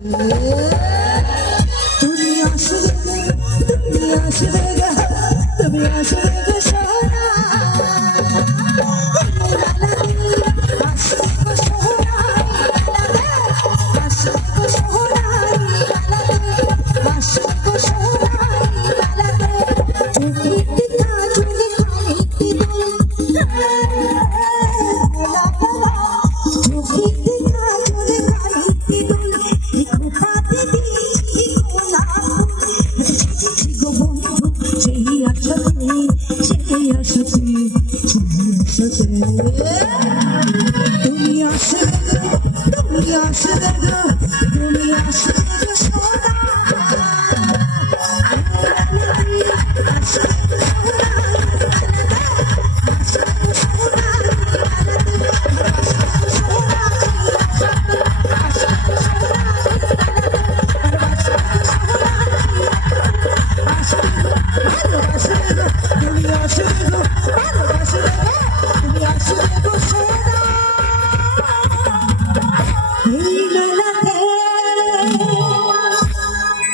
তুমি আসবে তুমি আসবে গো তুমি আসবে গো সোনা আসবে গো সোনা আসবে গো সোনা আসবে গো সোনা চোখে টিকা চুলে খানি দিল চোখে টিকা চুলে খানি দিল তুমি আসবে তুমি আসবে সোনা